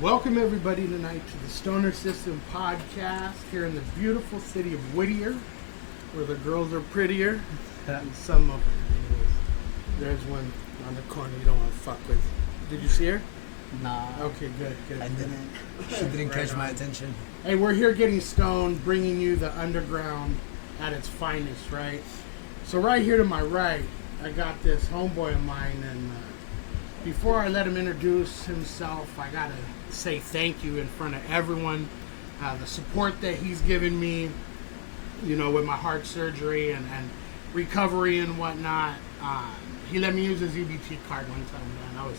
Welcome everybody tonight to the Stoner System podcast here in the beautiful city of Whittier, where the girls are prettier and some of them. There's one on the corner you don't want to fuck with. Did you see her? Nah. Okay, good. I didn't. She didn't catch my attention. Hey, we're here getting stoned, bringing you the underground at its finest, right? So right here to my right, I got this homeboy of mine, and before I let him introduce himself, I gotta say thank you in front of everyone. The support that he's given me, you know, with my heart surgery and recovery and whatnot. He let me use his EBT card one time, man.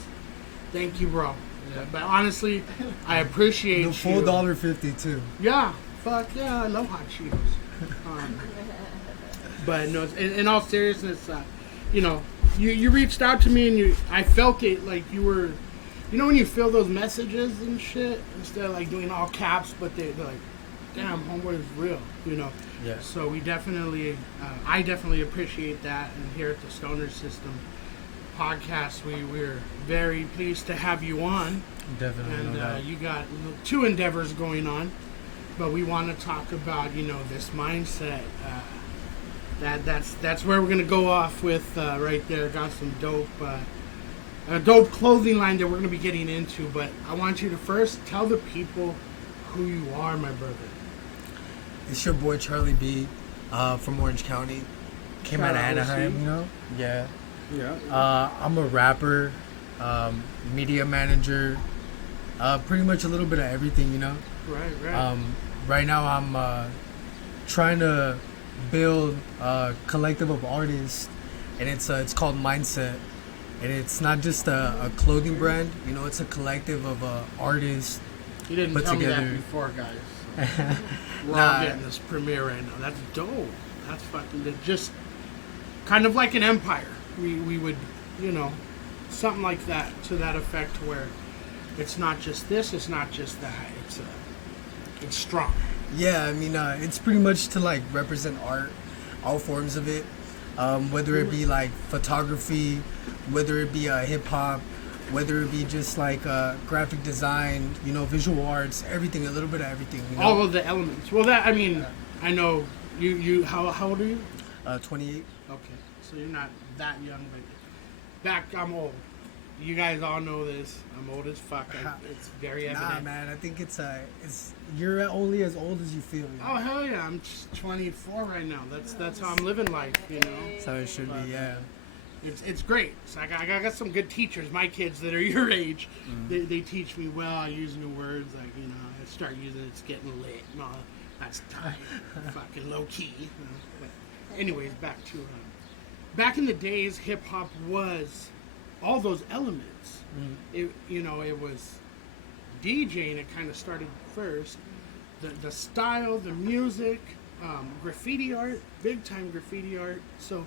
Thank you, bro. Yeah, but honestly, I appreciate you. The full $1.50 too. Yeah, fuck yeah, I love hot Cheetos. But no, in all seriousness, you know, you reached out to me and I felt it like you were, you know, when you feel those messages and shit, instead of like doing all caps, but they're like, damn, homeboy is real, you know. Yeah. So we definitely, I definitely appreciate that. And here at the Stoner System podcast, we're very pleased to have you on. Definitely. And you got two endeavors going on, but we want to talk about, you know, this mindset. That's where we're gonna go off with right there. Got some dope, a dope clothing line that we're gonna be getting into. But I want you to first tell the people who you are, my brother. It's your boy Charlie B, from Orange County. Came out of Anaheim, you know. Yeah. Yeah. I'm a rapper, media manager, pretty much a little bit of everything, you know. Right. Right now I'm trying to build a collective of artists, and it's called Mindset, and it's not just a clothing brand, you know. It's a collective of artists. You didn't put tell together. me that before, guys. We're all getting this premiere right now. That's dope. That's fucking just kind of like an empire. We would, you know, something like that, to that effect, where it's not just this, it's not just that, it's strong. Yeah, I mean, it's pretty much to like represent art, all forms of it, whether it be like photography, whether it be hip hop, whether it be just like graphic design, you know, visual arts, everything, a little bit of everything. You know? All of the elements. Well, that, I mean, I know you. How old are you? 28. Okay, so you're not that young, but I'm old. You guys all know this. I'm old as fuck. It's very evident. Nah, man, I think it's you're only as old as you feel. You know? Oh hell yeah, I'm 24 right now. That's how I'm living life, you know. That's how it should be, yeah. It's great. So I got some good teachers. My kids that are your age, they teach me well. I use new words, like, you know, I start using it's getting lit. No, that's tight. Fucking low key. You know? But anyways, back in the days, hip hop was all those elements. It, you know, it was DJing. It kind of started first. The style, the music, graffiti art, big time graffiti art. So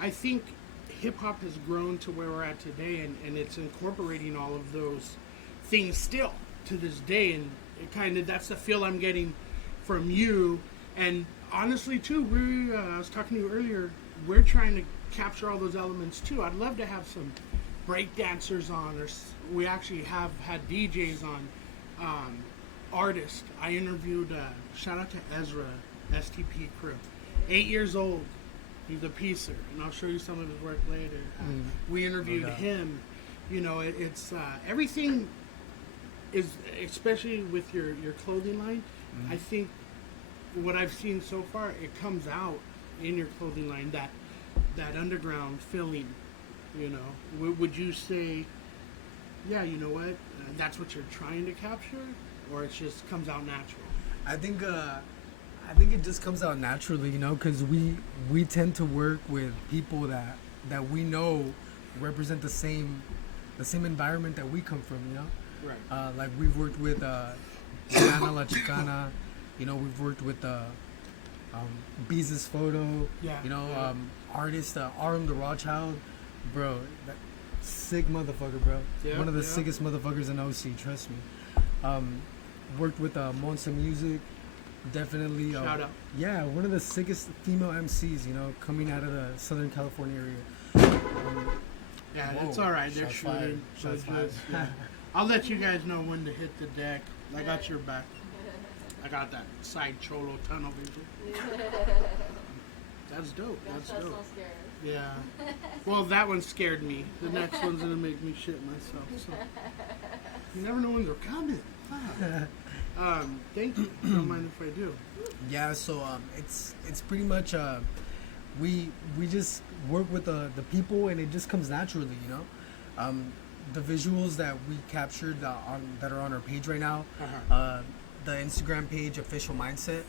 I think hip hop has grown to where we're at today, and it's incorporating all of those things still to this day. And it kind of, that's the feel I'm getting from you. And honestly, too, I was talking to you earlier. We're trying to capture all those elements too. I'd love to have some break dancers on, or we actually have had DJs on, artists. I interviewed, shout out to Ezra, STP crew, 8 years old. He's a piecer, and I'll show you some of his work later. We interviewed him. You know, it's everything is, especially with your clothing line. I think what I've seen so far, it comes out in your clothing line, that underground feeling. You know, would you say, yeah, you know what, that's what you're trying to capture, or it just comes out natural? I think it just comes out naturally, you know, because we tend to work with people that we know represent the same environment that we come from, you know. Right. Like we've worked with Diana La Chicana, you know, we've worked with Beezus Photo, Yeah. you know, artist Arum the Rawchild, bro, that sick motherfucker, bro. Yeah, One of the sickest motherfuckers in OC, trust me. Worked with Monster Music. Definitely. Shout out. Yeah, one of the sickest female MCs, you know, coming out of the Southern California area. Yeah, Whoa, it's all right. They're shots fired. shooting. Shots fired. Yeah. I'll let you guys know when to hit the deck. I got your back. I got that side cholo tunnel vision. That's dope. That's dope. So scary. Yeah. Well, that one scared me. The next one's gonna make me shit myself. So you never know when they're coming. Wow. Thank you. Don't mind if I do. Yeah, so it's pretty much we just work with the people, and it just comes naturally, you know. The visuals that we captured that are on our page right now, the Instagram page, Official Mindset.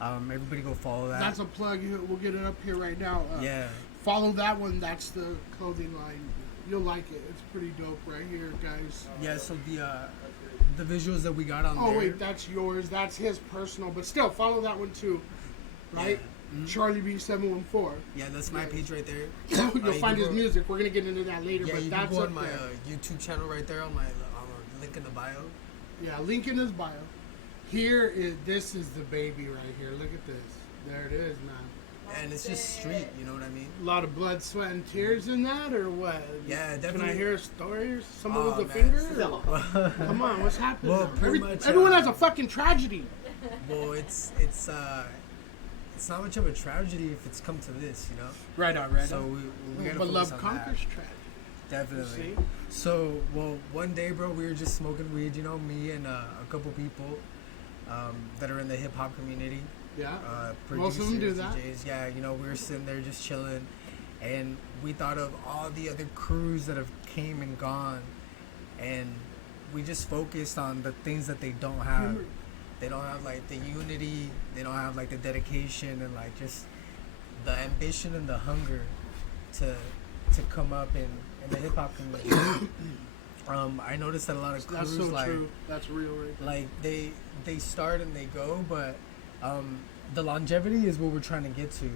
Everybody go follow that. That's a plug. We'll get it up here right now. Yeah. Follow that one. That's the clothing line. You'll like it. It's pretty dope right here, guys. Yeah. So the visuals that we got on there. Oh wait, that's yours. That's his personal. But still, follow that one too, right? Yeah. Mm-hmm. Charlie B714. Yeah, that's my page right there. You'll find his music. We're gonna get into that later. Yeah, but you that's can go up on my there. YouTube channel right there on my link in the bio. Yeah, link in his bio. This is the baby right here. Look at this. There it is, man. And it's just street, you know what I mean? A lot of blood, sweat, and tears in that, or what? Yeah, definitely. Can I hear a story? Or someone with a man. finger? Or- Come on, what's happening? Well, now? pretty much, everyone has a fucking tragedy. Well, it's not much of a tragedy if it's come to this, you know. Right on. So we gotta but focus love on conquers that. tragedy. Definitely. So, well, one day, bro, we were just smoking weed, you know, me and a couple people that are in the hip hop community. Yeah. Producers, Most of them do that. DJs. Yeah, you know, we were sitting there just chilling, and we thought of all the other crews that have came and gone, and we just focused on the things that they don't have. They don't have like the unity. They don't have like the dedication and like just the ambition and the hunger to come up in the hip hop community. I noticed that a lot of crews That's so like true. That's real, right? like they start and they go, but the longevity is what we're trying to get to,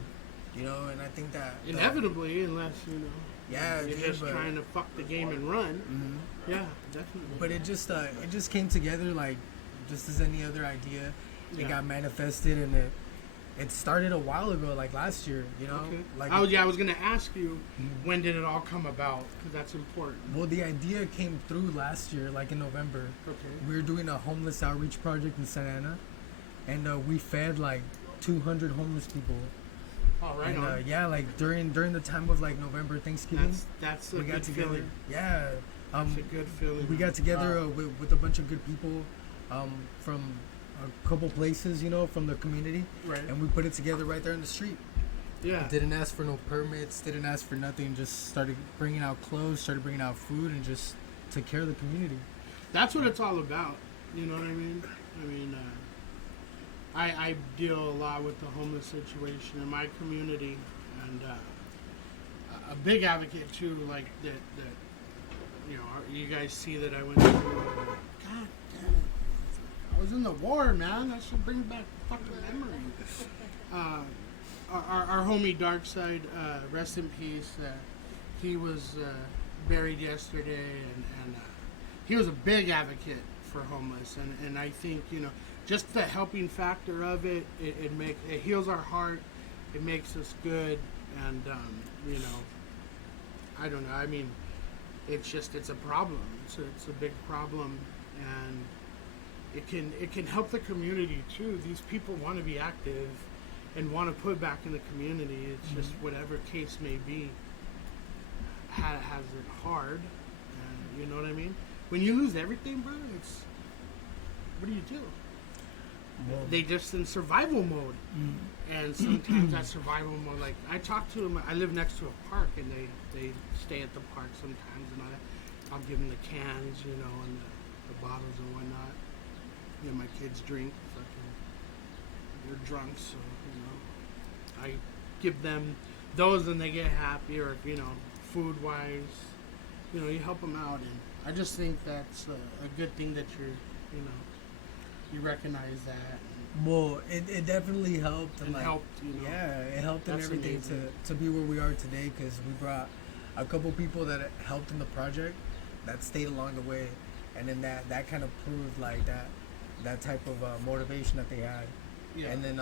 you know. And I think that Inevitably, unless you know. yeah, You're dude, just but, trying to fuck the game and run. mhm. Yeah, definitely. But it just came together like just as any other idea. It Yeah. got manifested, and it started a while ago, like last year, you know. Okay. Like I was gonna ask you, Mhm. when did it all come about? Because that's important. well, the idea came through last year, like in November. Okay. We were doing a homeless outreach project in Santa Ana, and we fed like 200 homeless people. All right. And on. yeah, like during the time of like November, Thanksgiving, That's a we got good together. feeling. Yeah, It's a good feeling. we got together with a bunch of good people from a couple places, you know, from the community, Right. and we put it together right there in the street. Yeah. Didn't ask for no permits, didn't ask for nothing. Just started bringing out clothes, started bringing out food, and just took care of the community. That's what it's all about. You know what I mean? I deal a lot with the homeless situation in my community, and a big advocate too. Like that, you know, you guys see that I went through. God damn it! I was in the war, man. That should bring back fucking memories. Our homie Darkside, rest in peace. He was buried yesterday, and he was a big advocate for homeless, and I think, you know, just the helping factor of it heals our heart, it makes us good, and you know, I don't know. I mean, it's a problem. It's a big problem, and it can help the community too. These people want to be active and want to put back in the community. It's just whatever case may be, has it hard, and you know what I mean. When you lose everything, bro, what do you do? Well, They just in survival mode, and sometimes that survival mode, like I talk to them. I live next to a park, and they stay at the park sometimes, and all that. I'll give them the cans, you know, and the bottles and whatnot. You know, my kids drink, fucking, they're drunk, so you know, I give them those, and they get happy, or you know, food wise, you know, you help them out, and I just think that's a good thing that you know, you recognize that. well, it definitely helped, And like, helped, you know. yeah, it helped in That's everything amazing. to be where we are today, because we brought a couple people that helped in the project that stayed along the way, and then that kind of proved like that type of motivation that they had. Yeah. And then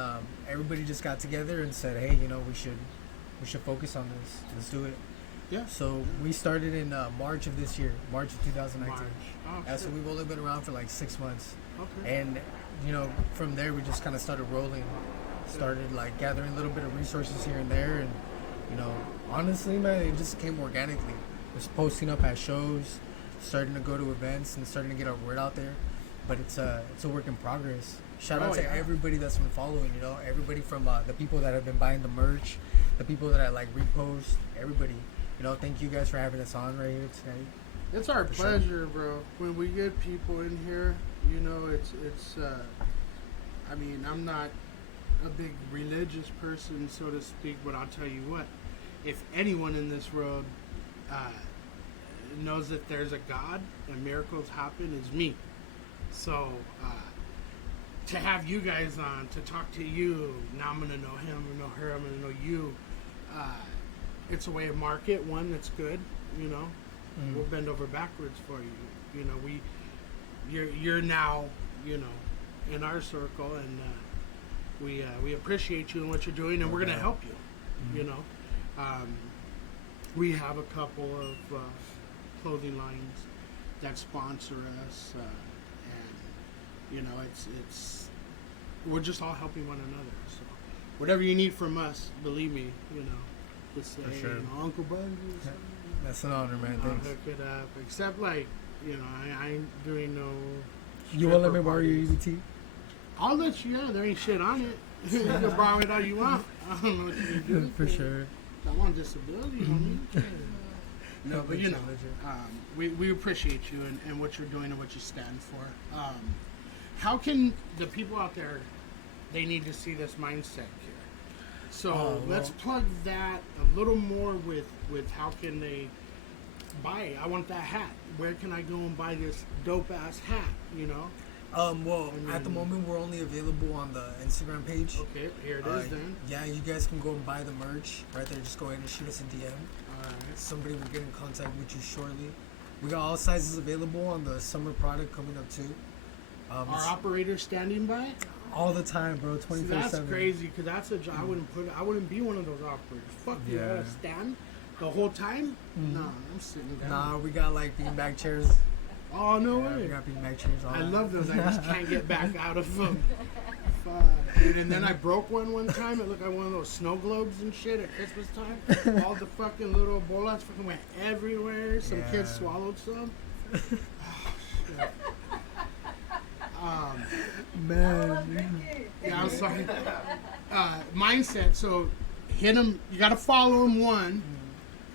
everybody just got together and said, hey, you know, we should focus on this. Let's do it. Yeah. So we started in March of this year, March of 2019. March. Oh, Yeah, so shit. we've only been around for like 6 months. Okay. And, from there we just kind of started rolling. Started like gathering a little bit of resources here and there. And, honestly, man, it just came organically. Just posting up at shows, starting to go to events and starting to get our word out there. But it's a work in progress. Shout out to everybody that's been following, everybody from the people that have been buying the merch, the people that I like repost, everybody. Thank you guys for having us on right here tonight. It's our pleasure, bro. When we get people in here, it's. I mean, I'm not a big religious person, so to speak, but I'll tell you what. If anyone in this world knows that there's a God and miracles happen, it's me. So to have you guys on, to talk to you, now I'm gonna know him, I'm gonna know her, I'm gonna know you. It's a way of market, one that's good, We'll bend over backwards for you. You're now, in our circle, and we appreciate you and what you're doing, and we're gonna help you. We have a couple of clothing lines that sponsor us, and it's we're just all helping one another. So whatever you need from us, believe me, just say, For sure. Uncle Bongs. That's an honor, man. I'll Thanks. hook it up. Except I ain't doing no. You want to let me stripper borrow your parties. EBT? I'll let you. Yeah, there ain't shit on it. You can borrow it all you want. I don't know what you can do. For sure. I'm on disability, homie. No, but legit. we appreciate you and what you're doing and what you stand for. How can the people out there, they need to see this mindset here? So let's plug that a little more with how can they buy it. I want that hat. Where can I go and buy this dope ass hat? At the moment we're only available on the Instagram page. Okay, here it is then. Yeah, you guys can go and buy the merch right there. Just go ahead and shoot us a DM. Alright. Somebody will get in contact with you shortly. We got all sizes available on the summer product coming up too. Our operator standing by. All the time, bro. 24/7. See, that's crazy because that's a job. I wouldn't be one of those operators. Fuck you. I Yeah. gotta stand the whole time. Nah, I'm sitting down. Nah, we got like beanbag chairs. Oh no Yeah, we way. got beanbag chairs. I love those. I just can't get back out of them. Fuck, dude. And then I broke one time. It looked like one of those snow globes and shit at Christmas time. All the fucking little bolas fucking went everywhere. Some kids swallowed some. Oh, shit. Man. Yeah, I'm sorry. Mindset. So hit him. You got to follow him. One,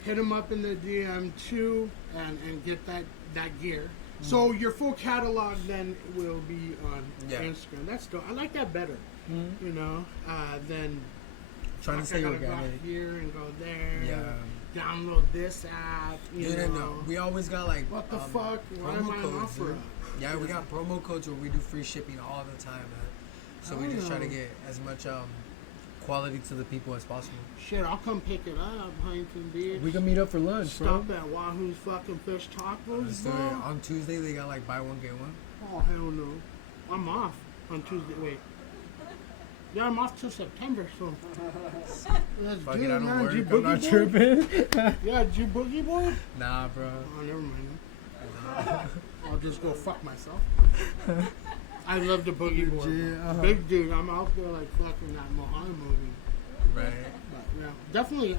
hit him up in the DM. Two, and get that gear. So your full catalog then will be on Instagram. That's dope. I like that better. Than Trying to stay I gotta go organic. here and go there. Yeah. Download this app. No. We always got like What the fuck? Why am I promo on codes. offer? Dude. Yeah, we got promo codes where we do free shipping all the time, man. So we just try to get as much quality to the people as possible. Shit, I'll come pick it up, Huntington Beach. We can meet up for lunch, bro. Stop at Wahoo's fucking fish tacos, Let's do bro. it. On Tuesday they got like buy one get one. Oh hell no, I'm off on Tuesday. Wait, yeah, I'm off till September. So let's Fuck do it, it, I don't man. work. G I'm Boogie not Boy? tripping. Yeah, G Boogie Boy. Nah, bro. Oh, never mind. I'll just go fuck myself. I love the Boogie Boy. Legit, Big dude, I'm out there like fucking that Mohan movie. Right. But, yeah, definitely.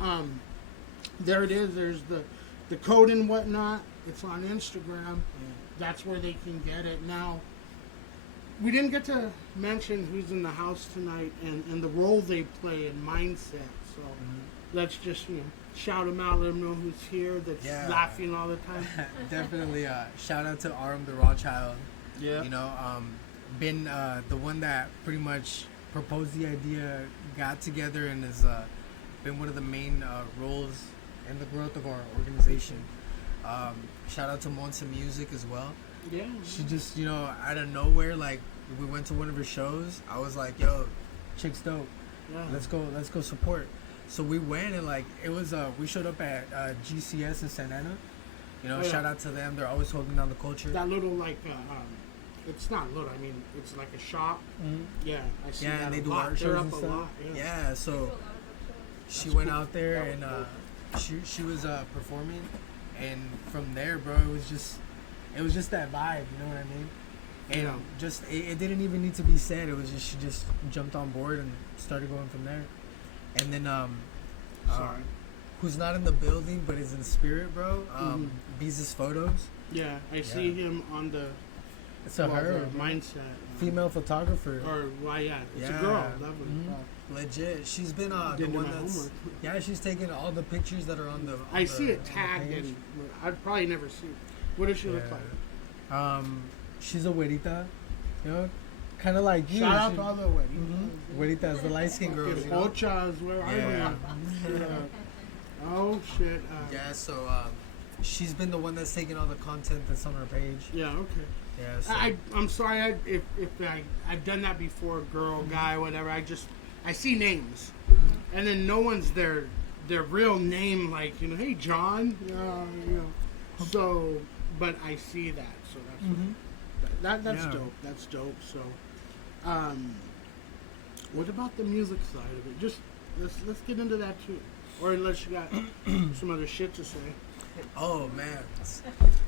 There it is. There's the code and whatnot. It's on Instagram. That's where they can get it. Now, we didn't get to mention who's in the house tonight and the role they play in mindset. So let's just shout them out. Let them know who's here. That's laughing all the time. Definitely. Shout out to Aram the Raw Child. Yeah. Been the one that pretty much proposed the idea, got together, and has been one of the main roles in the growth of our organization. Shout out to Monsa Music as well. Yeah. She just, out of nowhere, like, we went to one of her shows. I was like, yo, chick's dope. Yeah. Let's go support. So we went and like, it was, we showed up at GCS in Santa Ana. Shout out to them. They're always holding down the culture. That little it's not little. I mean, it's like a shop. Yeah, I see that and they a do lot. art They're shows up and a stuff. lot. Yeah, so she That's went cool. out there and she was performing, and from there, bro, it was just that vibe. You know what I mean? And Yeah. just it didn't even need to be said. It was just she just jumped on board and started going from there. And then Sorry. who's not in the building but is in spirit, bro? Beezus Photos. Yeah, I see him on the It's a her the mindset. female photographer. Or why? Yeah, it's a Yeah. girl. Lovely. Legit. She's been the Didn't do one my that's homework. yeah. She's taken all the pictures that are on the. I see the, it tagged, on the page. and I'd probably never see it. What does she look Yeah. like? She's a güerita, you know, kind of like you. Shout out She- to all the weddings. Güeritas, the light skinned girls. You know? Ochas, where are Yeah. they? Oh shit. Yeah, so she's been the one that's taken all the content that's on her page. Yeah. Okay. Yeah, so, I'm sorry if I've done that before, girl, guy, whatever. I see names, and then no one's their real name, like, you know, hey John, you know. So, but I see that, so that's Yeah. dope. That's dope. So, what about the music side of it? Just let's get into that too, or unless you got some other shit to say. oh man,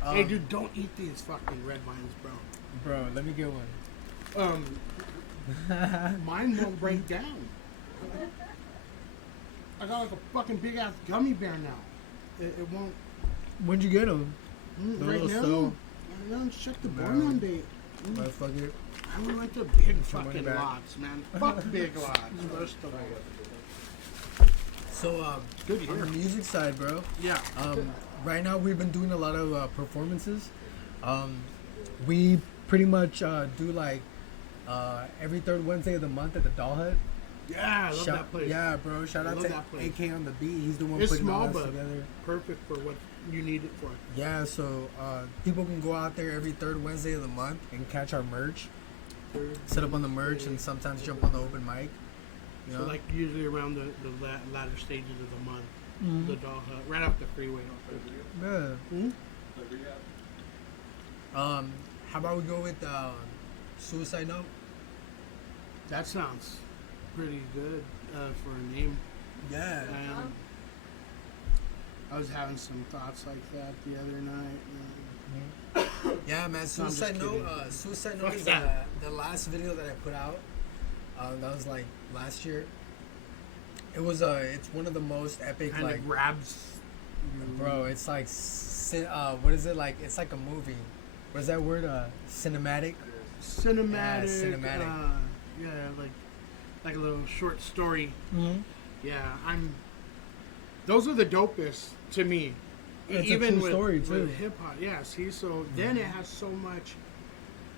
Hey, dude, don't eat these fucking red vines, bro. bro, let me get one. Mine won't break down. I got like a fucking big ass gummy bear now. It won't. When'd you get them? The Right little now. stove. I don't check the No. born on date. Motherfucker. I don't like the big your money fucking back. lots, man. Fuck big lots. First of all, So good to on the hear. music side, bro. Yeah. Right now we've been doing a lot of performances. We pretty much do like every third Wednesday of the month at the Doll Hut. Yeah, I love that place. Yeah, bro. Shout I out love to that place. AK on the beat. He's the one It's putting all small, that but together. perfect for what you need it for. Yeah, so people can go out there every third Wednesday of the month and catch our merch. Set up on the merch and sometimes jump on the open mic. You know? So like usually around the latter stages of the month, the Doll Hut, right off the freeway. Yeah. How about we go with Suicide Note? That sounds pretty good for a name. Yeah. I was having some thoughts like that the other night. Yeah, man. No, I'm just Suicide Note. kidding. Suicide Note Fuck is that. the last video that I put out. That was like last year. It was it's one of the most epic Kind like of grabs. bro. It's like what is it like? It's like a movie. What is that word? Cinematic. Cinematic. Yeah, cinematic. Yeah, like a little short story. Yeah, those are the dopest to me. It's Even a true with, story too. with hip hop. Yeah, see, so then it has so much,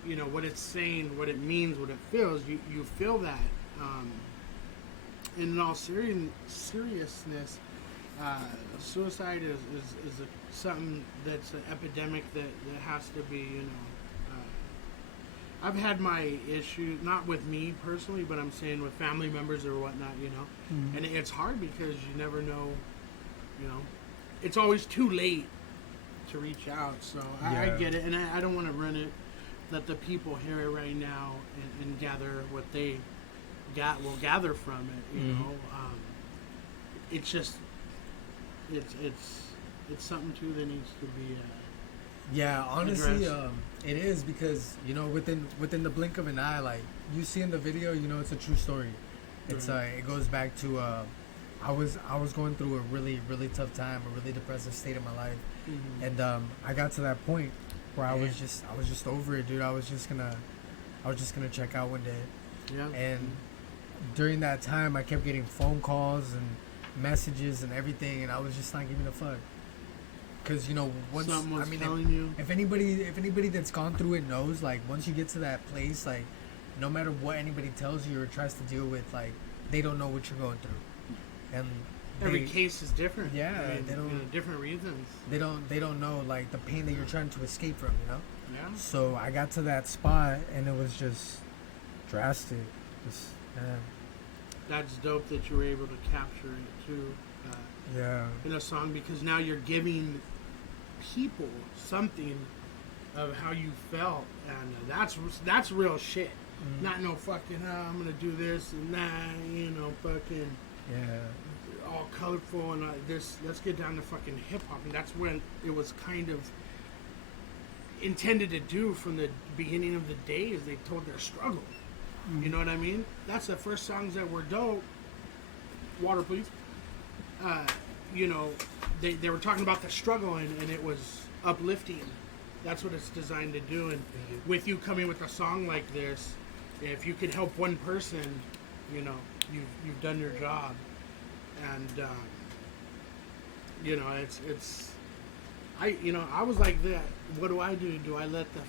you know, what it's saying, what it means, what it feels. You feel that. And in all seriousness, suicide is something that's an epidemic that has to be, you know. I've had my issues, not with me personally, but I'm saying with family members or whatnot, you know. And it's hard because you never know, you know. It's always too late to reach out. So I Yeah. get it, and I don't want to run it. Let the people hear it right now and gather what they will gather from it. You know, it's just it's something too that needs to be. Yeah, honestly, address. it is because you know within the blink of an eye, like you see in the video, you know it's a true story. It's it goes back to I was going through a really tough time, a really depressive state in my life, and I got to that point where I was just over it, dude. I was just gonna check out one day, Yeah. and during that time, I kept getting phone calls and messages and everything, and I was just not giving a fuck. Cause you know once Something was I mean telling you. if anybody that's gone through it knows, like once you get to that place, like no matter what anybody tells you or tries to deal with, like they don't know what you're going through, and Every case is different. Yeah, I mean, they don't- you know, different reasons. they don't know like the pain that you're trying to escape from, you know. Yeah. So I got to that spot and it was just drastic. Just That's dope that you were able to capture it too yeah. in a song, because now you're giving people something of how you felt, and that's real shit. Not no fucking I'm gonna do this and that, you know, fucking Yeah. all colorful and this. Let's get down to fucking hip hop, and that's when it was kind of intended to do from the beginning of the days. They told their struggle. You know what I mean? That's the first songs that were dope. Water, please. You know, they were talking about the struggle, and it was uplifting. That's what it's designed to do. And with you coming with a song like this, if you could help one person, you know, you've done your job. And you know, it's I was like that. What do I do? Do I let the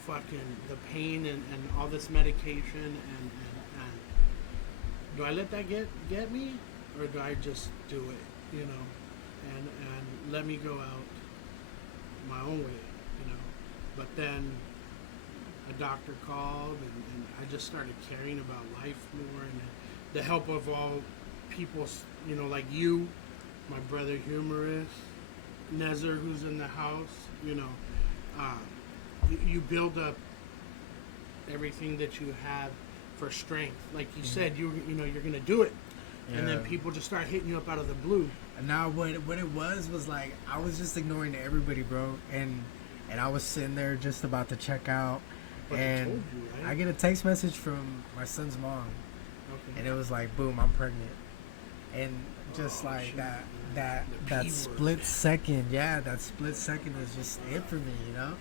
pain and all this medication and do I let that get me, or do I just do it? You know, and let me go out my own way. You know, but then a doctor called, and I just started caring about life more, and the help of all people, you know, like you, my brother Humorous, Nezer, who's in the house. You know, you build up everything that you have for strength. Like you said, you know you're gonna do it, and then people just start hitting you up out of the blue. And now what it was like I was just ignoring everybody, bro, and I was sitting there just about to check out, But and I told you, right? I get a text message from my son's mom, Okay. and it was like, boom, I'm pregnant, and just like shit. that The P word. split second, that split second is just it for me, you know.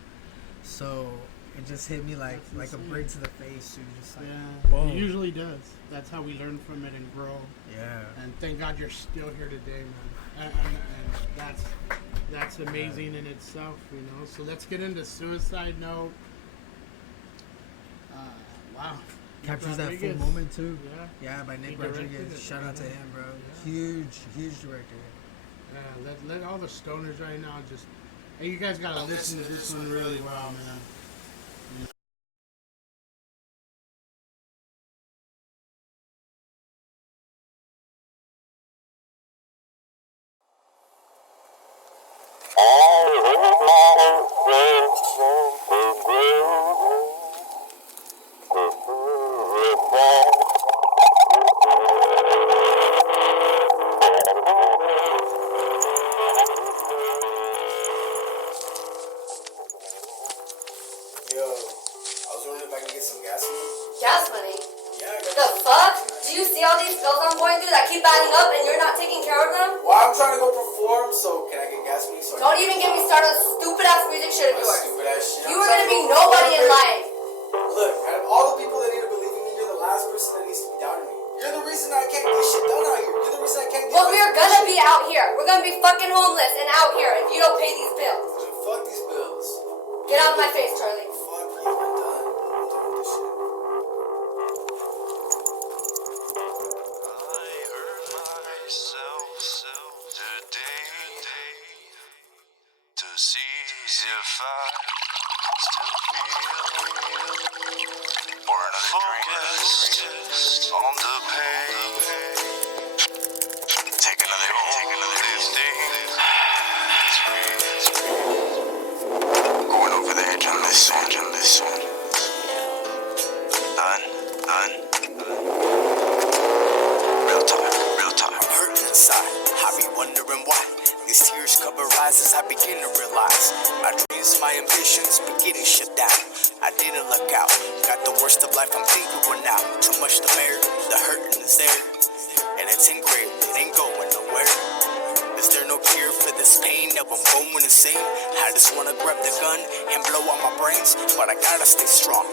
So it just hit me like a insane. brick to the face, dude. Just like, Yeah, boom. it usually does. That's how we learn from it and grow. Yeah. And thank God you're still here today, man. And that's amazing in itself, you know. So let's get into Suicide Note. Wow. Captures that full Rodriguez. moment too. Yeah. Yeah, by Nick He directed Rodriguez. it, Shout out to yeah. him, bro. Yeah. Huge director. Yeah, let all the stoners right now just. Hey, you guys gotta listen to this one really well, man. Yo, I was wondering if I can get some gas money. Gas money? Yeah, I got The fuck? Do you see all these bills I'm going through that keep adding up and you're not taking care of them? Well, I'm trying to go perform, so can I get gas money? So Don't even get me started on stupid ass music shit of yours. Stupid ass shit. You are gonna be nobody in life. Look, out of all the people that need to believe in me, you're the last person that needs to be doubting me. You're the reason I can't get shit done out here. You're the reason I can't get. Well, we're gonna be out here. We're gonna be fucking homeless and out here if you don't pay these bills. Fuck these bills. Get out of my face, Charlie. Fuck you. I'm done. I'm done with this shit. I hurt myself today to see if I still feel focused on the pain. Take another thing. Going over the edge on this one. Done. Real time. I'm hurting inside. I be wondering why. These tears cover eyes as I begin to realize my dreams, my ambitions be getting shut down. I didn't look out. Got the worst of life, I'm thinking we're now. Too much to bear, the hurting is there. And it's engraved, it ain't going nowhere. Is there no cure for this pain? Now I'm going insane. I just wanna grab the gun and blow out my brains, but I gotta stay strong.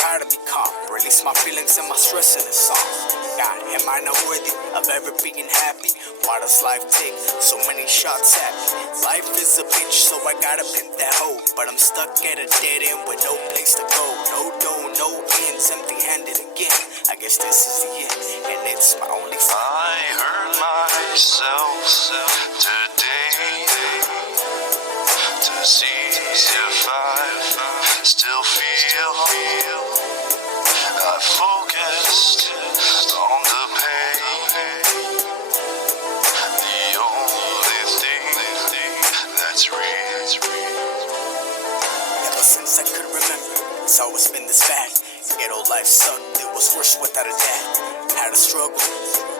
Gotta be calm, release my feelings and my stress in this song. God, am I not worthy of ever being happy? Why does life take so many shots at me? Life is a bitch, so I gotta pimp that hoe. But I'm stuck at a dead end with no place to go. No dough, no ends, empty-handed again. I guess this is the end, and it's my only I hurt myself today to see if I still feel. I focused on the pain. The only thing that's real. Ever since I could remember, it's always been this bad. Ghetto life sucked, it was worse without a dad. Had to struggle,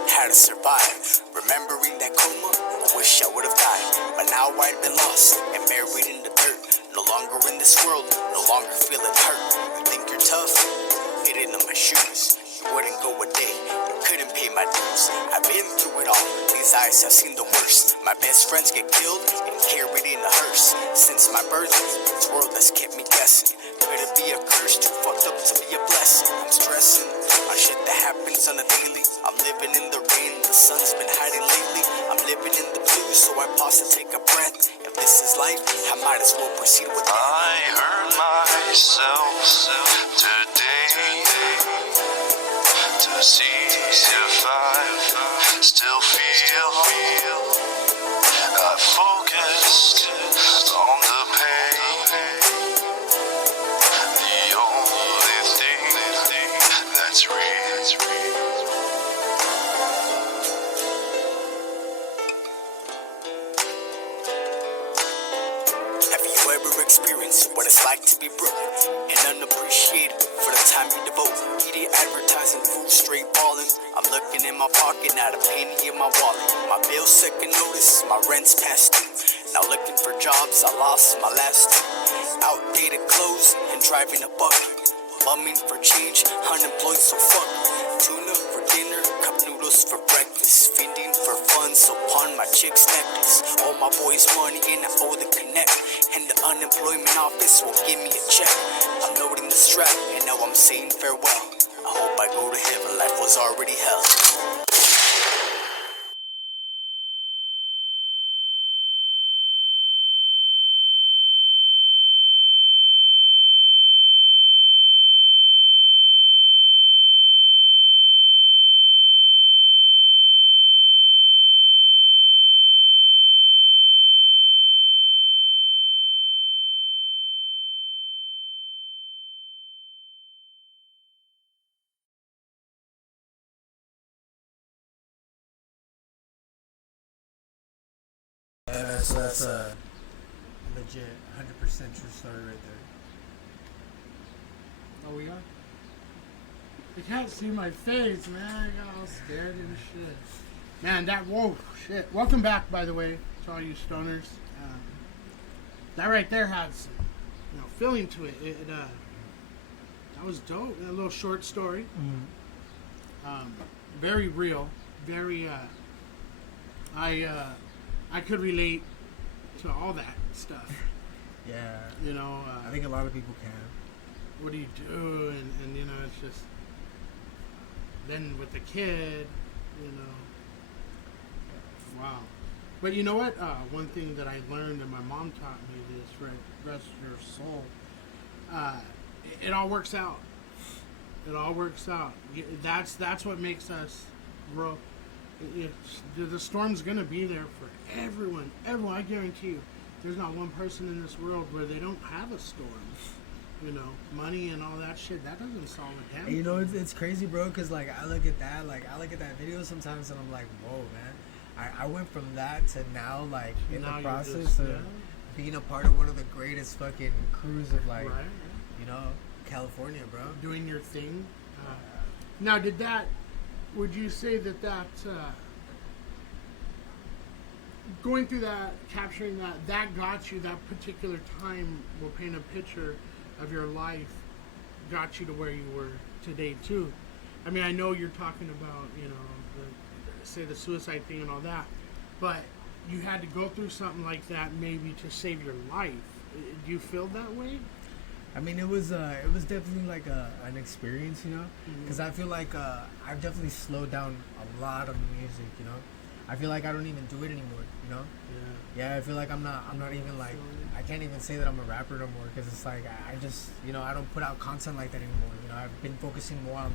had to survive. Remembering that coma, I wish I would've died. But now I'd been lost and buried in the dirt. No longer in this world, no longer feeling hurt. You think you're tough? Get into my shoes. You wouldn't go a day, you couldn't pay my dues. I've been through it all, these eyes have seen the worst. My best friends get killed and carried in a hearse. Since my birth, this world has kept me guessing. Could it be a curse, too fucked up to be a blessing? I'm stressing on shit that happens on a daily. I'm living in the rain, the sun's been hiding lately. I'm living in the blue, so I pause to take a breath. If this is life, I might as well proceed with it. I hurt myself today to see if I still feel. I focused on the pain, the only thing that's real. Have you ever experienced what it's like to be broken and unappreciated for the time you devote? Media advertising, food straight balling. I'm looking in my pocket, not a penny in my wallet. My bill's second notice, my rent's past due. Now looking for jobs, I lost my last two. Outdated clothes and driving a bucket. Bumming for change, unemployed, so fuck it. Tuna for dinner, cup noodles for breakfast. Feeding for fun, so pawn my chick's necklace. Owe my boys money and I owe the connect. And the unemployment office will give me a check. I'm loading the strap and now I'm saying farewell. I hope I go to heaven, life was already hell. Yeah, so that's a legit 100% true story right there. Oh, we are? You can't see my face, man. I got all scared and shit. Man, whoa, shit. Welcome back, by the way, to all you stoners. That right there had some, feeling to it. That was dope. A little short story. Very real. Very, I could relate to all that stuff. Yeah. I I think a lot of people can. what do you do? And it's just, then with the kid, wow. But you know what? One thing that I learned and my mom taught me this, right, rest your soul, it all works out. It all works out. That's what makes us grow. The storm's gonna be there for everyone. Everyone, I guarantee you. There's not one person in this world where they don't have a storm. Money and all that shit, that doesn't solve a damn thing. And it's crazy, bro, because I look at that video sometimes and I'm like, whoa, man. I went from that to now, in Now the you're process just, of being a part of one of the greatest fucking crews of Right. California, bro. Doing your thing. Now, would you say that going through that, capturing that got you, that particular time will paint a picture of your life, got you to where you were today too? I mean, I know you're talking about, the suicide thing and all that, but you had to go through something like that maybe to save your life. Do you feel that way? I mean, it was definitely an experience, because I feel like I've definitely slowed down a lot of music, I feel like I don't even do it anymore, Yeah, I feel like I'm not even I can't even say that I'm a rapper no more, because it's I just, I don't put out content like that anymore, I've been focusing more on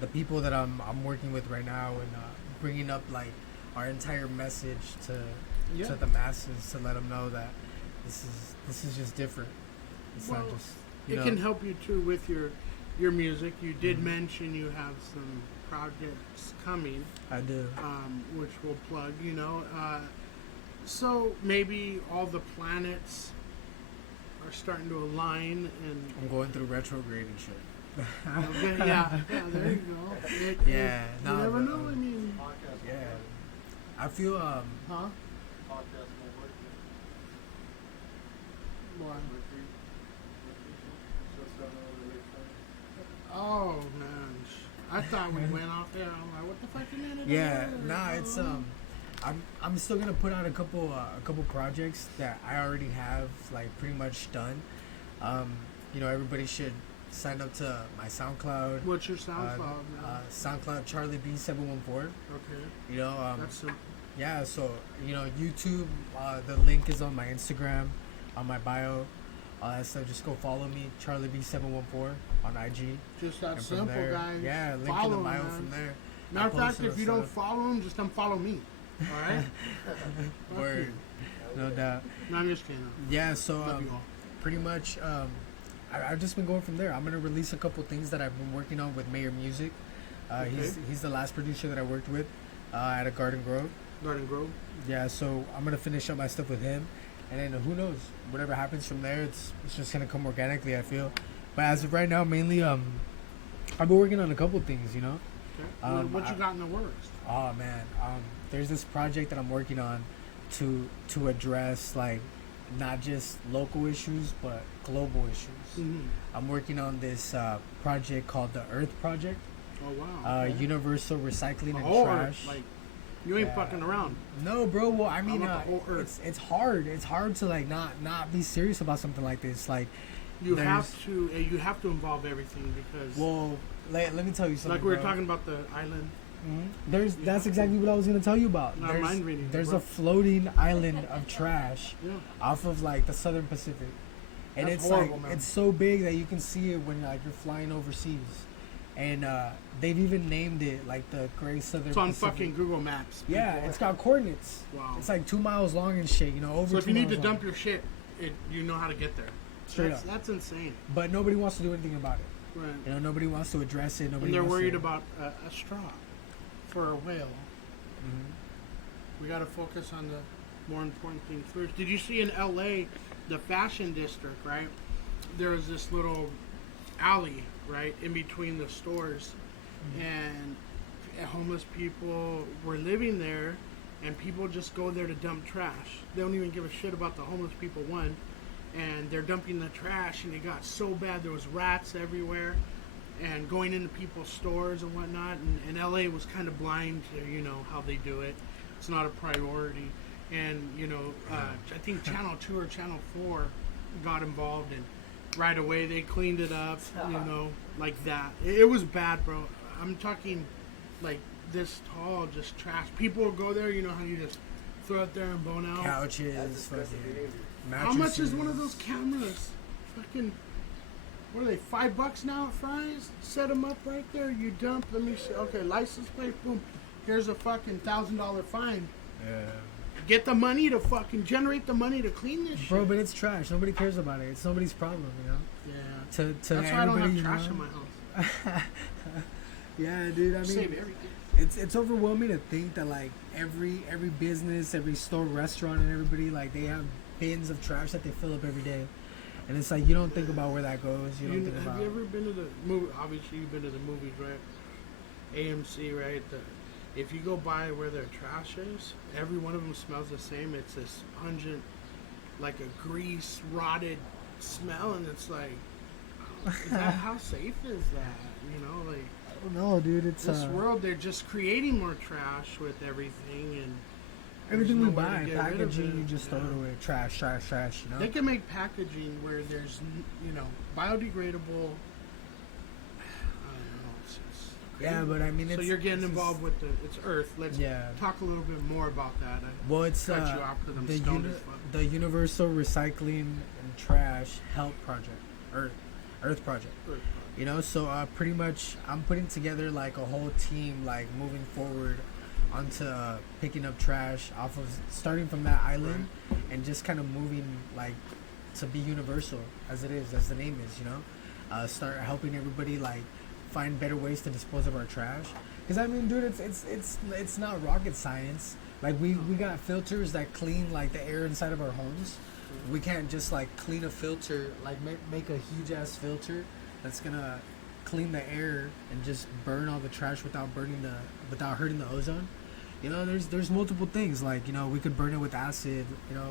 the people that I'm working with right now, and bringing up our entire message to the masses, to let them know that this is just different. It's not just, it can help you too with your music. You did mention you have some projects coming. I do. Which we'll plug, so maybe all the planets are starting to align, and I'm going through retrograde and shit. okay, yeah, there you go. Yeah, you never know. I mean, yeah. I feel Huh? Podcast won't work. What? Just got another late phone. Oh man, I thought we went off there. I'm like, what the fuck you mean? yeah. Nah, it's I'm still gonna put out a couple projects that I already have like pretty much done. You know, everybody should sign up to my SoundCloud. What's your SoundCloud? Man? SoundCloud Charlie B714. Okay. You know, That's simple. yeah. So you know, YouTube. The link is on my Instagram, on my bio. So just go follow me, Charlie B714 on IG. Just that And from simple, there, guys. yeah, link Follow in the him, bio man. from there. Matter of I fact, post if you stuff. don't follow him, just unfollow me. All right? Fuck Word, you. no doubt. No, I'm just kidding. Yeah, so Love you all. pretty much, I've just been going from there. I'm gonna release a couple things that I've been working on with Mayor Music. Okay. He's the last producer that I worked with at a Garden Grove. Garden Grove. Yeah, so I'm gonna finish up my stuff with him, and then who knows, whatever happens from there, it's just gonna come organically, I feel. But as of right now, mainly I've been working on a couple things, you know. Okay. What you got in the works? Oh man, there's this project that I'm working on to address like not just local issues but global issues. Mm-hmm. I'm working on this project called the Earth Project. Oh wow. Okay. Universal Recycling and Or, Trash. like, you ain't Yeah. fucking around. No, bro. Well, I mean, about the whole Earth. it's hard. It's hard to like not be serious about something like this. Like, You there's- have to involve everything because, well, let me tell you something. like we were bro. talking about the island. That's exactly what I was gonna tell you about. Not mind reading, There's bro. a floating island of trash Yeah. off of like the Southern Pacific, and That's it's horrible, like man. it's so big that you can see it when like you're flying overseas, and they've even named it like the Great Southern It's on Pacific. fucking Google Maps. Yeah, people. it's got coordinates. Wow. It's like 2 miles long and shit. You know, over. So if 2 you need to miles dump long. your shit, you know how to get there. Straight that's, up. That's insane. But nobody wants to do anything about it. Right. You know, nobody wants to address it. Nobody. And they're wants worried to, about a straw for a whale. Mhm. We got to focus on the more important things first. Did you see in LA, the fashion district, right? There was this little alley, right, in between the stores. And homeless people were living there, and people just go there to dump trash. They don't even give a shit about the homeless people, one. And they're dumping the trash, and it got so bad. There was rats everywhere and going into people's stores and whatnot. And LA was kind of blind to, you know, how they do it. It's not a priority. And, you know, I think Channel 2 or Channel 4 got involved, and right away they cleaned it up, you know, like that. It was bad, bro. I'm talking like this tall, just trash. People will go there, you know how you just throw it there and bone out. Couches, fucking How much is mattresses. one of those cameras? Fucking, what are they, $5 now at Fry's? Set them up right there, you dump, let me see. Okay, license plate, boom. Here's a fucking $1,000 fine. Yeah. Get the money to fucking generate the money to clean this shit. Bro, but it's trash. Nobody cares about it. It's nobody's problem, you know. Yeah. To That's why I don't everybody, have you trash know? in my house. Yeah, dude. I mean, Save everything. it's overwhelming to think that like every business, every store, restaurant, and everybody like they have bins of trash that they fill up every day, and it's like you don't think about where that goes. You don't think Have about. you ever been to the movie? Obviously, you've been to the movies, right? AMC, right? If you go by where their trash is, every one of them smells the same. It's this pungent, like a grease, rotted smell, and it's like, is that, how safe is that? You know, like I don't know, dude. It's this world, they're just creating more trash with everything, and everything we there's nowhere to buy, get rid of packaging, it. you just throw it Yeah. away. Trash, trash, trash. You know. They can make packaging where there's, you know, biodegradable. I don't know. It's Yeah, but I mean, so it's, you're getting it's just- involved with it's Earth. Let's Yeah. talk a little bit more about that. Well, it's cut you off 'cause I'm the stoned as fuck. the Universal Recycling and Trash Help Project, Earth Project. Earth. You know, so pretty much I'm putting together like a whole team, like moving forward onto picking up trash off of starting from that island and just kind of moving like to be universal as it is, as the name is. You know, start helping everybody like find better ways to dispose of our trash. Because I mean, dude, it's not rocket science. Like we got filters that clean like the air inside of our homes. We can't just like clean a filter, like make a huge ass filter that's gonna clean the air and just burn all the trash without hurting the ozone. You know, there's multiple things. Like, you know, we could burn it with acid. You know,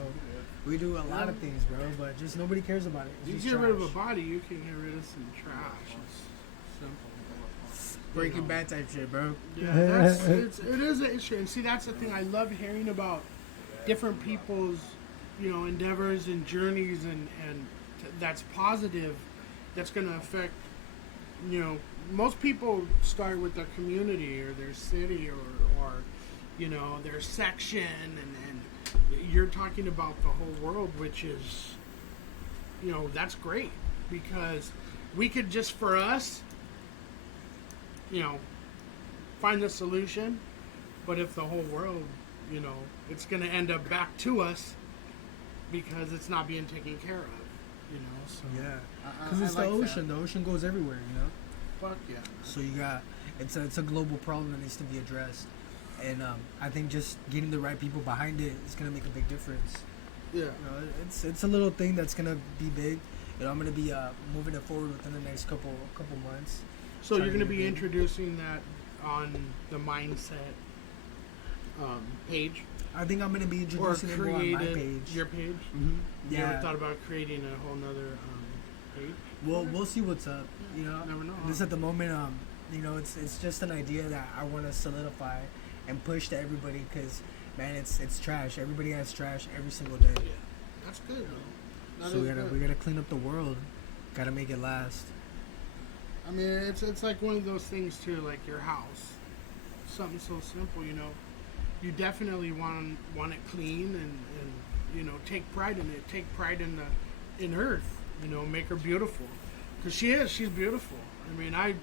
we do a lot of things, bro. But just nobody cares about it. It's You just get rid of a trash. body, you can get rid of some trash. It's simple. Breaking Bad type shit, bro. Yeah, it is an issue. And see, that's the thing. I love hearing about different people's, you know, endeavors and journeys, and that's positive. That's going to affect, you know, most people start with their community or their city or you know, their section, and you're talking about the whole world, which is, you know, that's great, because we could just, for us, you know, find the solution, but if the whole world, you know, it's going to end up back to us because it's not being taken care of, you know. So Yeah, because it's the ocean. The ocean goes everywhere, you know. Fuck yeah. So you got it's a global problem that needs to be addressed, and I think just getting the right people behind it is gonna make a big difference. Yeah. You know, it's a little thing that's gonna be big. You know, I'm gonna be moving it forward within the next couple months. So you're Trying going to to be get- introducing that on the mindset page, I think I'm gonna be or introducing it more on my created page. your page. Mhm. You ever Yeah. thought about creating a whole nother page? We'll see what's up. You know, Never know, This huh? at the moment, you know, it's just an idea that I want to solidify and push to everybody, because man, it's trash. Everybody has trash every single day. Yeah, that's good though. That So is we good. gotta clean up the world. Gotta make it last. I mean, it's like one of those things too, like your house. Something so simple, you know. You definitely want it clean, and you know, take pride in it. Take pride in Earth. You know, make her beautiful, because she's beautiful. I mean, I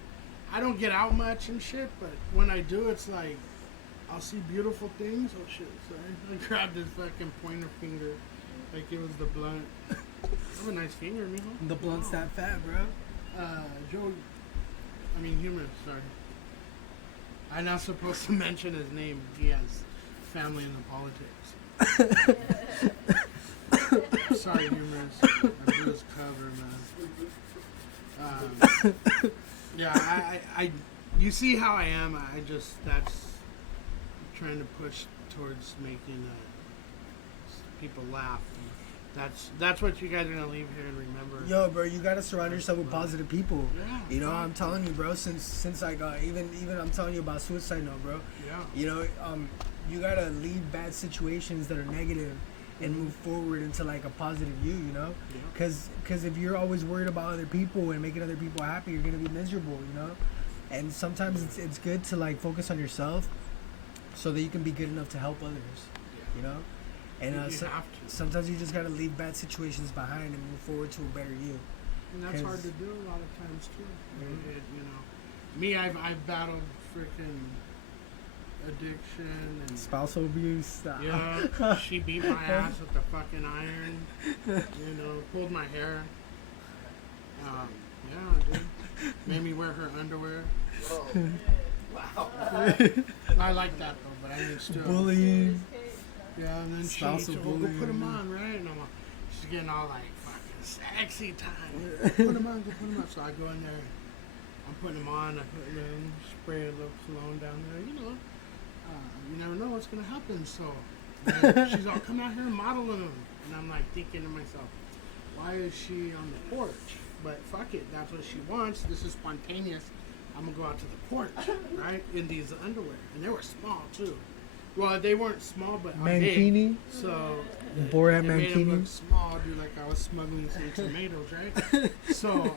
don't get out much and shit, but when I do, it's like I'll see beautiful things. Oh shit! Sorry, I grabbed his fucking pointer finger like it was the blunt. I have a nice finger, mijo. The blunt's that fat, bro. Joe, I mean Humorous, sorry. I'm not supposed to mention his name. He has family in the politics. Sorry, Humorous. I blew his cover, man. Yeah, I, you see how I am. That's trying to push towards making people laugh. That's what you guys are gonna leave here and remember. Yo, bro, you gotta surround yourself with positive people. Yeah. You know, I'm telling you, bro. Since I got even I'm telling you about suicide note, bro. Yeah. You know, you gotta leave bad situations that are negative and move forward into like a positive you know, Yeah. because if you're always worried about other people and making other people happy, you're gonna be miserable, you know. And sometimes it's good to like focus on yourself so that you can be good enough to help others, you know. And You have to. sometimes you just gotta leave bad situations behind and move forward to a better you. And that's 'Cause- hard to do a lot of times too. Mhm. You know, me, I've battled freaking addiction and Spousal abuse. yeah. She beat my ass with the fucking iron. You know, pulled my hair. Yeah, dude. Made me wear her underwear. I like that though, but I mean still. Bullying. Yeah, and then Spousal she said, well, go put them bullying. on, right? And I'm like, she's getting all like fucking sexy time. Put them on, go put them on. So I go in there, I'm putting them on, I put them, spray a little cologne down there, you know. You never know what's going to happen. So then she's all, come out here and model them. And I'm like thinking to myself, why is she on the porch? But fuck it, that's what she wants. This is spontaneous. I'm going to go out to the porch, right? In these underwear. And they were small too. Well, they weren't small, but I'm big. Mankini. So Borat it made them Mankini. look small, dude, like I was smuggling some tomatoes, right? So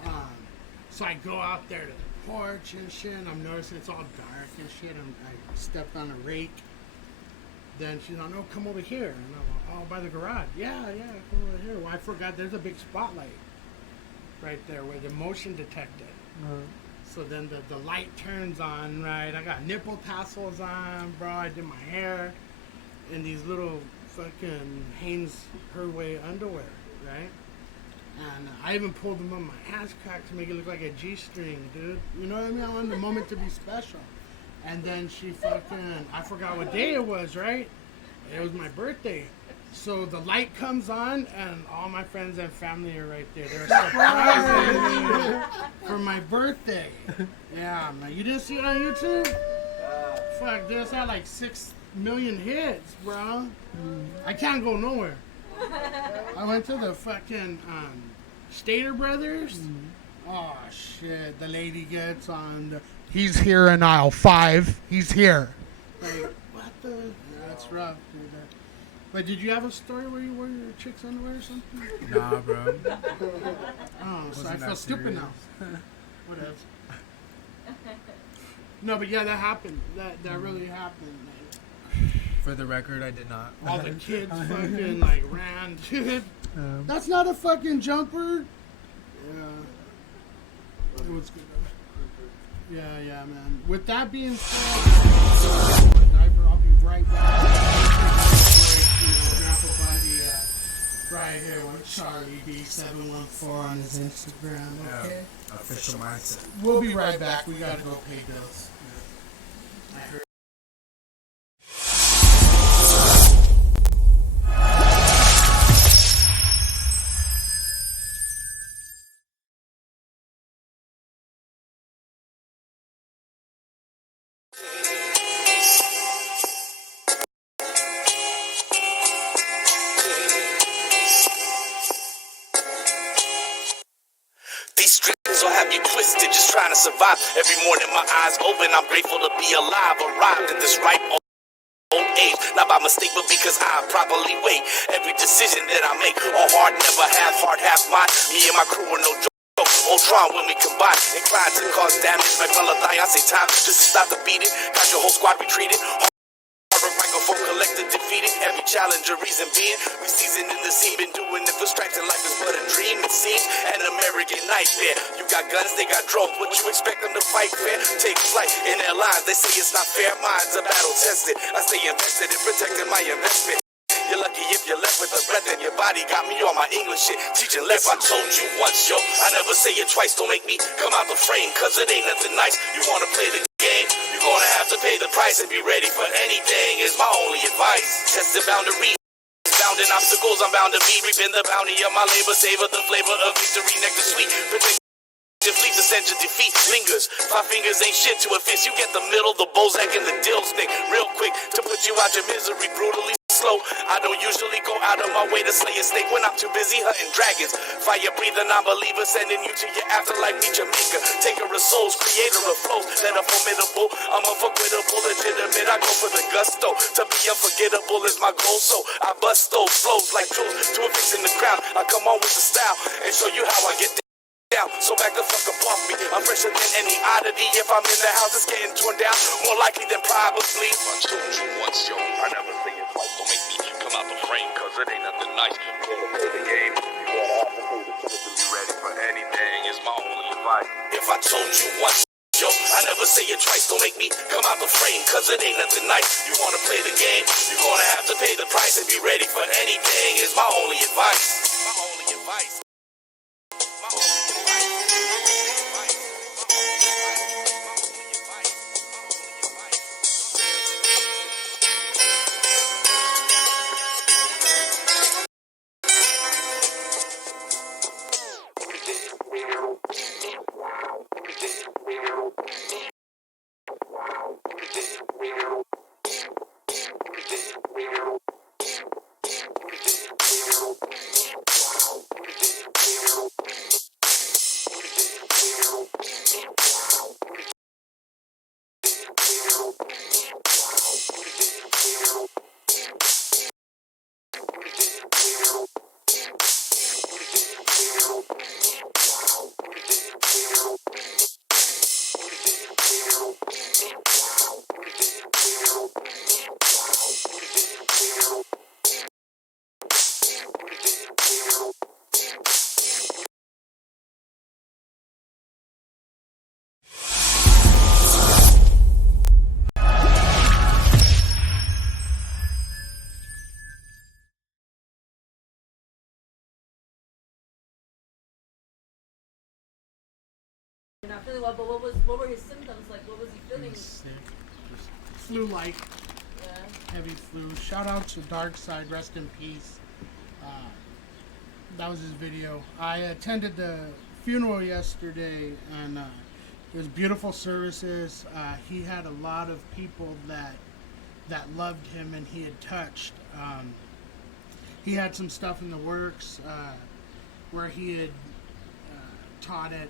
I go out there to the porch and shit, and I'm noticing it's all dark and shit. I stepped on a rake. Then she's like, no, come over here. And I'm like, oh, by the garage. Yeah, come over here. Well, I forgot there's a big spotlight right there where the motion detected. So then the light turns on, right? I got nipple tassels on, bro. I did my hair in these little fucking Hanes Herway underwear, right? And I even pulled them on my ass crack to make it look like a G-string, dude. You know what I mean? I wanted the moment to be special. And then she fucking, I forgot what day it was, right? It was my birthday. So the light comes on, and all my friends and family are right there. They're surprising me for my birthday. Yeah, man. You didn't see it on YouTube? Fuck, this had like million hits, bro. I can't go nowhere. I went to the fucking Stater Brothers. Oh shit! The lady gets on. He's here in aisle 5. He's here. Like what the? Yeah, that's rough, dude. But did you have a story where you wore your chick's underwear or something? Nah, bro. Oh, so I Wasn't feel that stupid serious. now. Whatever. No, but yeah, that happened. That really happened. For the record, I did not. All the kids fucking like ran, dude. That's not a fucking jumper. Yeah. It was good. Yeah, man. With that being said, I'll be right back. Grandpa Bundy, right here with Charlie B714 on his Instagram. Okay. Official mindset. We'll be right back. We gotta go pay bills. I heard. These streets will have you twisted, just trying to survive. Every morning my eyes open, I'm grateful to be alive. Arrived at this ripe old age, not by mistake, but because I properly weigh every decision that I make. On hard, never half heart, half mind. Me and my crew are no joke. Ultron when we combine, inclined to cause damage. My fellow die, I say time just to stop the beating. Got your whole squad retreated. Microphone collected, defeated. Every challenge a reason being. We seasoned in the scene, been doing it for stripes, and life is but a dream. It seems an American nightmare. You got guns, they got drones. What you expect them to fight fair? Take flight in their lines. They say it's not fair. Minds are battle tested. I stay invested in protecting my investment. You're lucky if you're left with a breath in your body. Got me on my English shit, teaching left. I told you once, yo, I never say it twice. Don't make me come out the frame, cause it ain't nothing nice. You wanna play the game, you're gonna have to pay the price and be ready for anything is my only advice. Test the boundary, bounding obstacles, I'm bound to be reaping the bounty of my labor. Savor the flavor of victory, nectar sweet. Protect fleet, the stench of defeat lingers. 5 fingers ain't shit to a fist. You get the middle, the Bozak and the dill stick. Real quick to put you out your misery, brutally slow. I don't usually go out of my way to slay a snake when I'm too busy hunting dragons. Fire breather, non-believer, sending you to your afterlife. Meet your maker, taker of souls, creator of flows that are formidable. I'm unforgettable, legitimate. I go for the gusto. To be unforgettable is my goal, so I bust those flows like tools to a fix in the crown. I come on with the style and show you how I get down. So back the fuck up off me. I'm fresher than any oddity. If I'm in the house, it's getting torn down. More likely than probably. I told you once, yo, I never say it twice. Don't make me come out the frame, cause it ain't nothing nice. You wanna play the game, you gotta have to play the ticket to be ready for anything is my only advice. If I told you once, yo, I never say it twice. Don't make me come out the frame, cause it ain't nothing nice. You wanna play the game, you gonna have to pay the price and be ready for anything is my only advice. My only advice. My only advice. Not feeling well, but what were his symptoms like? What was he feeling? Sick. Just flu-like. Yeah. Heavy flu. Shout out to Dark Side, rest in peace. That was his video. I attended the funeral yesterday, and it was beautiful services. He had a lot of people that that loved him and he had touched. He had some stuff in the works where he had taught at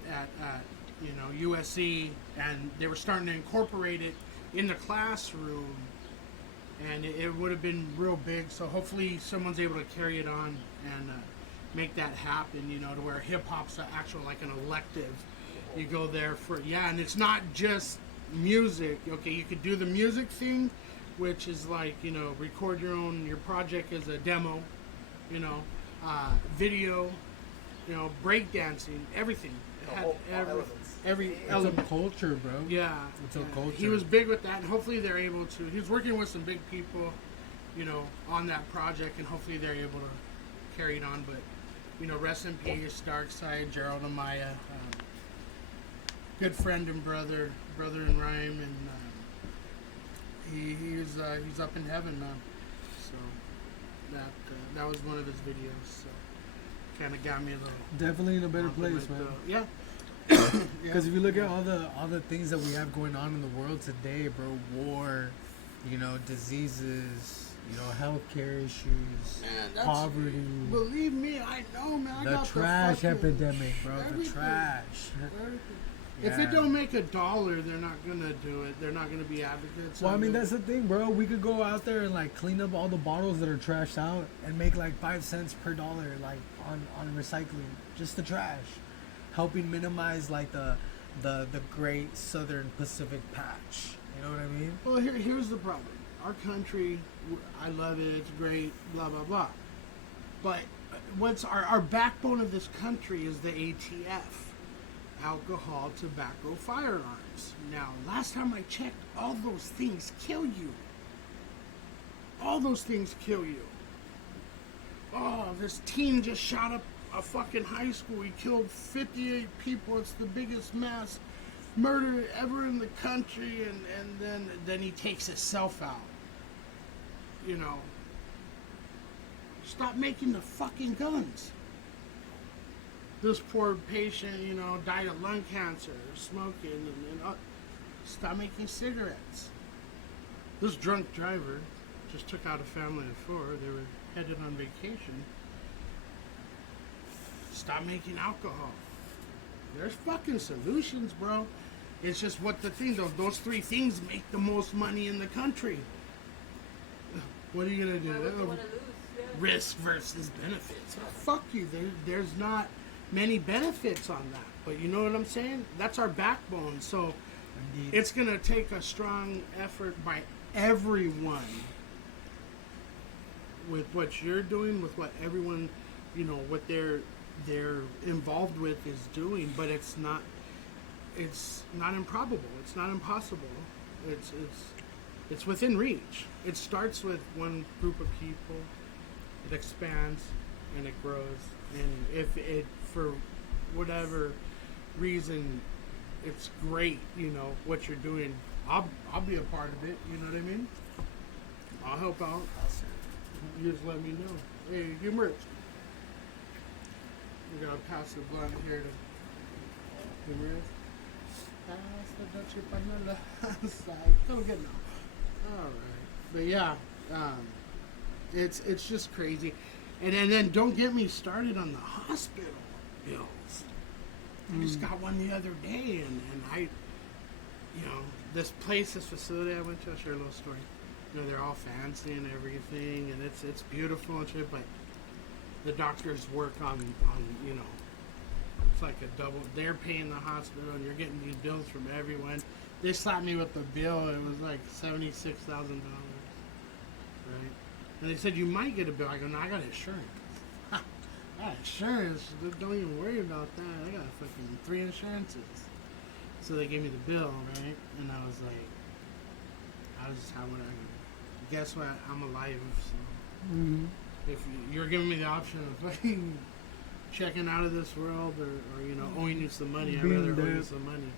USC, and they were starting to incorporate it in the classroom, and it would have been real big. So hopefully someone's able to carry it on and make that happen, to where hip-hop's actual like an elective. You go there for, and it's not just music. Okay, you could do the music thing, which is like, record your project as a demo, video, breakdancing, everything. It had every It's element. a culture, bro. Yeah. It's a yeah. culture. He was big with that, and hopefully they're able to. He's working with some big people, on that project, and hopefully they're able to carry it on. But, rest in peace, Darkside, Gerald Amaya, good friend and brother in rhyme, and he's up in heaven now. So that was one of his videos. So kind of got me a little. Definitely in a better place, compliment, man. Yeah. Because if you look at all the things that we have going on in the world today, bro, war, diseases, healthcare issues, Man, that's- poverty, Believe me, I know, man. I the got trash the fucking, epidemic, bro, the everything. trash. Everything. If it don't make $1, they're not gonna do it. They're not gonna be advocates. Well, I of mean, it. that's the thing, bro. We could go out there and like clean up all the bottles that are trashed out and make like 5 cents per dollar, like on recycling, just the trash, helping minimize like the Great Southern Pacific Patch. You know what I mean? Well, here's the problem. Our country, I love it. It's great. Blah blah blah. But what's our backbone of this country is the ATF. Alcohol, tobacco, firearms. Now, last time I checked, all those things kill you. All those things kill you. Oh, this teen just shot up a fucking high school. He killed 58 people. It's the biggest mass murder ever in the country, and then he takes himself out. Stop making the fucking guns. This poor patient, died of lung cancer, smoking, and stop making cigarettes. This drunk driver just took out a family of 4. They were headed on vacation. Stop making alcohol. There's fucking solutions, bro. It's just what the thing, those 3 things make the most money in the country. What are you gonna do? Why would you want to lose? Yeah. Risk versus benefits. Fuck you. There's not many benefits on that, but you know what I'm saying? That's our backbone. So Indeed. it's gonna take a strong effort by everyone with what you're doing, with what everyone, what they're involved with is doing. But it's not improbable. It's not impossible. It's within reach. It starts with one group of people. It expands and it grows. And if it, for whatever reason, it's great, what you're doing, I'll be a part of it. You know what I mean? I'll help out. You just let me know. Hey, get merch. We're gonna pass the blunt here to Maria. Pass the Dutchie Panela. Side. Come get now. All right, but yeah, it's just crazy, and then don't get me started on the hospital bills. I just got one the other day, and I, this facility I went to. I'll share a little story. They're all fancy and everything, and it's beautiful and shit, but the doctors work on it's like a double. They're paying the hospital, and you're getting these bills from everyone. They slapped me with the bill. It was like $76,000, right? And they said you might get a bill. I go, no, I got insurance. I got insurance. Don't even worry about that. I got fucking 3 insurances. So they gave me the bill, right? And I was like, guess what? I'm alive. So if you're giving me the option of fucking checking out of this world, or owing you some money, I'd rather owe you some money.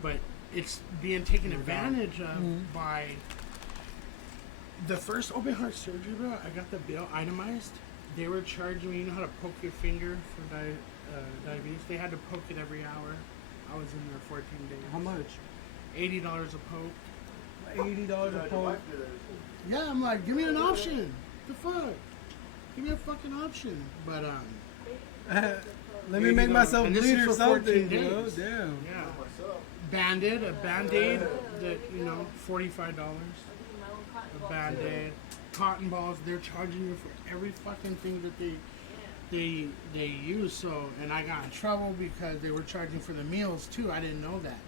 But it's being taken advantage of by the first open heart surgery, bro. I got the bill itemized. They were charging me, how to poke your finger for diabetes? They had to poke it every hour. I was in there 14 days. How much? $80 a poke. $80 a pole. Yeah, I'm like, give me an option. The fuck? Give me a fucking option. But Let me make myself and this bleed is or for something, 14 you know? days. Damn. Yeah. Band-Aid, a Band-Aid that, you know, $45. A Band-Aid. Cotton balls, they're charging you for every fucking thing that they use. So, and I got in trouble because they were charging for the meals too. I didn't know that.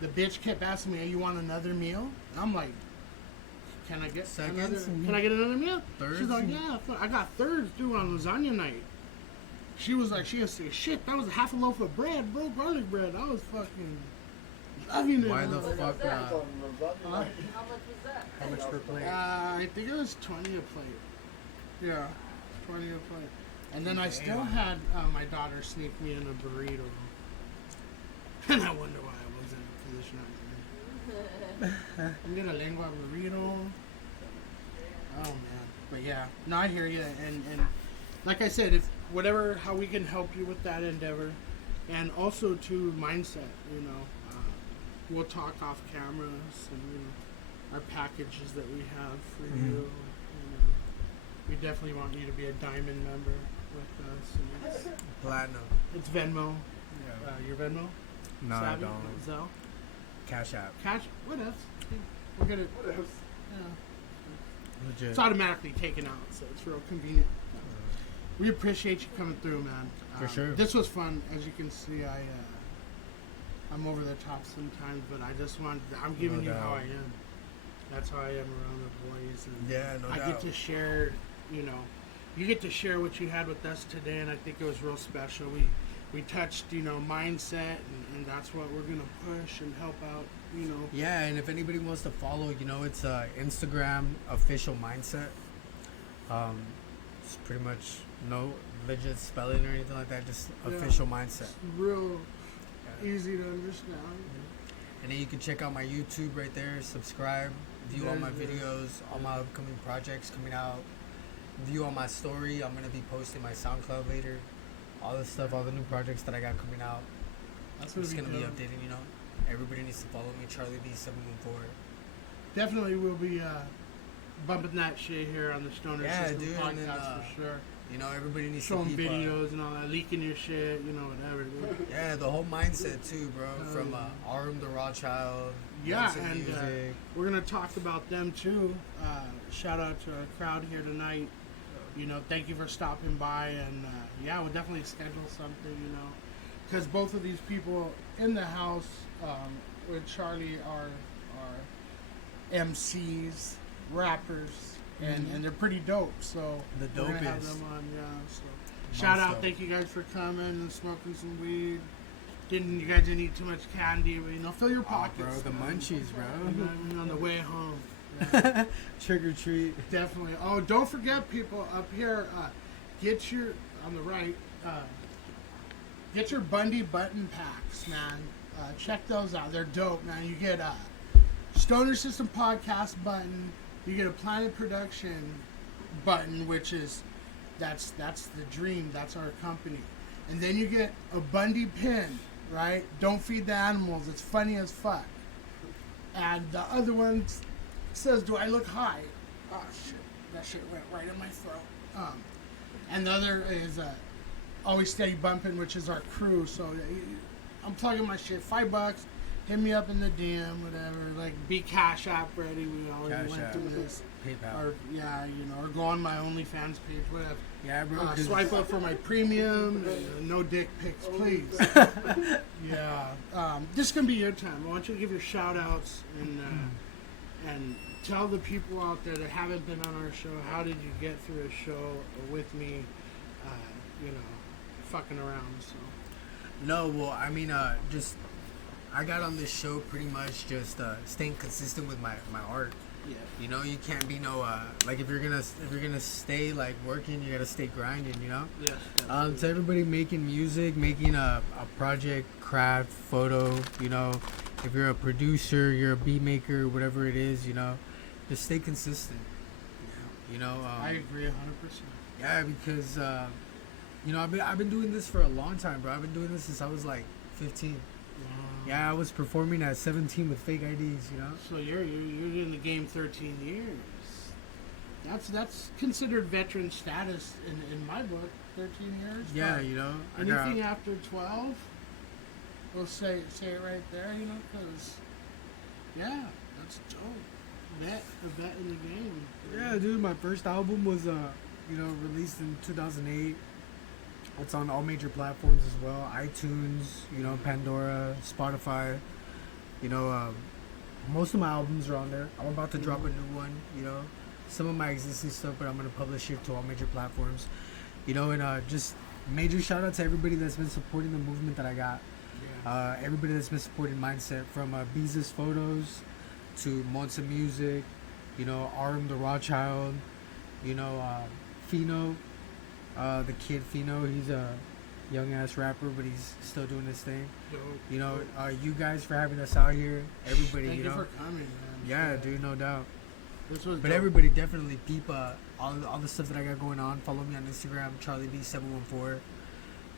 The bitch kept asking me, "Hey, you want another meal?" I'm like, "Can I get Seconds? Can I get another meal?" Thirds? She's like, "Yeah, I got thirds too on lasagna night." She was like, she was saying, "Shit, that was a half a loaf of bread, bro, garlic bread." I was fucking loving it. Why the man. fuck not? How much was that? How much per plate? I think it was 20 a plate. Yeah, 20 a plate. And then I still had my daughter sneak me in a burrito. And I wonder why I was in a position I was in. I'm gonna lengua burrito. Oh man, but yeah, no, I hear you. And like I said, if whatever, how we can help you with that endeavor, and also to mindset, you know, we'll talk off cameras and you know our packages that we have for you. You know, we definitely want you to be a diamond member with us. And it's, Platinum. it's Venmo. Yeah. Your Venmo? No, I Savvy? don't. Zelle? Cash App. Cash? What else? We're gonna. Yeah. Legit. It's automatically taken out, so it's real convenient. We appreciate you coming through, man. For sure. This was fun. As you can see, I'm over the top sometimes, but I'm giving you how I am. That's how I am around the boys. And Yeah, no I doubt. get to share, you know, you get to share what you had with us today, and I think it was real special. We touched, you know, mindset, and that's what we're gonna push and help out, you know. Yeah, and if anybody wants to follow, you know, it's Instagram official mindset. It's pretty much no legit spelling or anything like that, just Yeah. official mindset. It's real easy to understand. And then you can check out my YouTube right there, subscribe, view all my videos, all my upcoming projects coming out, view all my story. I'm going to be posting my SoundCloud later, all this stuff, all the new projects that I got coming out. That's It's going to be dope. updating, you know. Everybody needs to follow me, Charlie B714. Definitely we'll be bumping that shit here on the Stoner Yeah, System dude, podcast and then, for sure. You know, everybody needs Showing to keep videos and all that, leaking your shit, you know, whatever. Dude. yeah, the whole mindset too, bro. From Arum the Rothschild. Yeah, Guns N' and Music. we're gonna talk about them too. Shout out to our crowd here tonight. You know, thank you for stopping by, and yeah, we'll definitely schedule something. You know, because both of these people in the house with Charlie are MCs, rappers, and they're pretty dope. So The we're gonna have dopest. them on. Yeah. So shout out, dope. thank you guys for coming and smoking some weed. You guys didn't eat too much candy, but you know, fill your Oh, pockets. bro, the man. munchies, You bro. know what I mean? On the way home. Trick or treat. Definitely. Oh, don't forget, people up here. Get your on the right. Get your Bundy button packs, man. Check those out. They're dope, man. You get a Stoner System podcast button. You get a Planet Production button, which is that's the dream. That's our company. And then you get a Bundy pin, right? Don't feed the animals. It's funny as fuck. And the other one says, "Do I look high?" Oh shit, that shit went right in my throat. And the other is Always Steady Bumping, which is our crew. So I'm plugging my shit. $5. Hit me up in the DM, whatever. Like, be Cash App ready. We already Cash went App. through this. PayPal. Or yeah, you know, or go on my OnlyFans page, whatever. Yeah, bro. 'cause- Swipe up for my premium. No dick pics, please. Yeah. This is gonna be your time. I want you to give your shout outs and tell the people out there that haven't been on our show, how did you get through a show with me, you know, fucking around. So No, well, I mean, just I got on this show pretty much just staying consistent with my art. yeah. You know, you can't be no like if you're gonna stay like working, you gotta stay grinding. You know. Yeah. To everybody making music, making a project, craft, photo. You know, if you're a producer, you're a beat maker, whatever it is. You know, just stay consistent. You know. I agree 100%. Yeah, because you know, I've been doing this for a long time, bro. I've been doing this since I was like 15. Yeah, I was performing at 17 with fake IDs, you know? So you're in the game 13 years. That's considered veteran status in my book. 13 years. Yeah, But you know? anything after 12, we'll say it right there, you know, because yeah, that's dope. A vet in the game. Yeah, dude, my first album was, released in 2008. It's on all major platforms as well. iTunes, Pandora, Spotify. Most of my albums are on there. I'm about to drop a new one, Some of my existing stuff, but I'm going to publish it to all major platforms. And just major shout out to everybody that's been supporting the movement that I got. Yeah. Everybody that's been supporting Mindset, from Beezus Photos to Monza Music, Arum the Rothschild, Fino, the kid Fino. He's a young ass rapper, but he's still doing his thing. Dope. You guys for having us out here. Everybody, Thank you for coming, man. Yeah, dude, no doubt. This was But dope. everybody definitely peep all the stuff that I got going on. Follow me on Instagram, CharlieB714.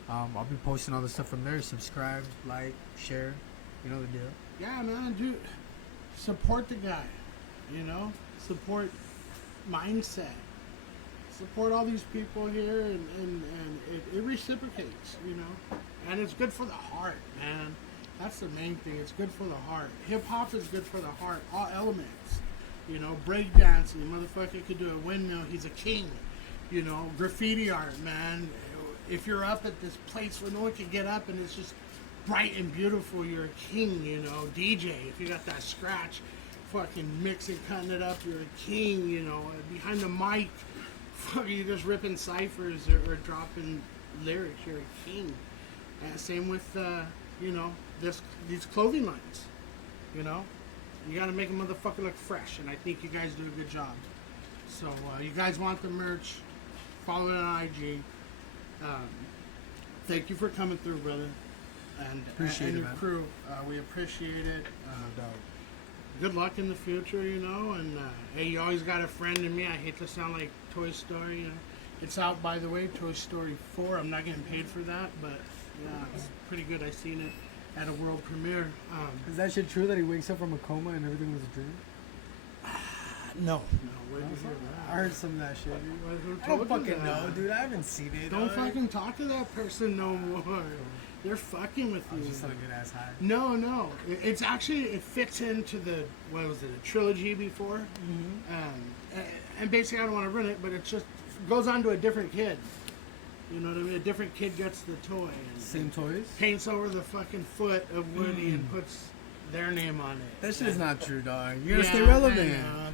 I'll be posting all the stuff from there. Subscribe, like, share. You know the deal. Yeah, man, dude. Support the guy. Support Mindset. Support all these people here, and it reciprocates, And it's good for the heart, man. That's the main thing. It's good for the heart. Hip hop is good for the heart. All elements. Breakdancing. Motherfucker could do a windmill. He's a king. Graffiti art, man. If you're up at this place where no one can get up and it's just bright and beautiful, you're a king, DJ, if you got that scratch, fucking mixing, cutting it up, you're a king, Behind the mic, you're just ripping ciphers or dropping lyrics, you're a king. And same with, these clothing lines, You gotta make a motherfucker look fresh, and I think you guys do a good job. So, you guys want the merch, follow it on IG. Thank you for coming through, brother. And your crew. We appreciate it. Good luck in the future, and hey, you always got a friend in me. I hate to sound like Toy Story, It's out, by the way, Toy Story 4. I'm not getting paid for that, but yeah, it's pretty good. I seen it at a world premiere. Is that shit true that he wakes up from a coma and everything was a dream? No. Where did you hear that? I heard some of that shit, dude. Who I don't told you fucking that? know, dude. I haven't seen it. Don't fucking talk to that person no more. They're fucking with I you. was just on a good ass high. No. It's actually, it fits into the, what was it, a trilogy before? And basically, I don't want to ruin it, but it just goes on to a different kid. You know what I mean? A different kid gets the toy. And Same toys? paints over the fucking foot of Woody and puts their name on it. That shit is not true, dog. You gotta Yeah, stay relevant.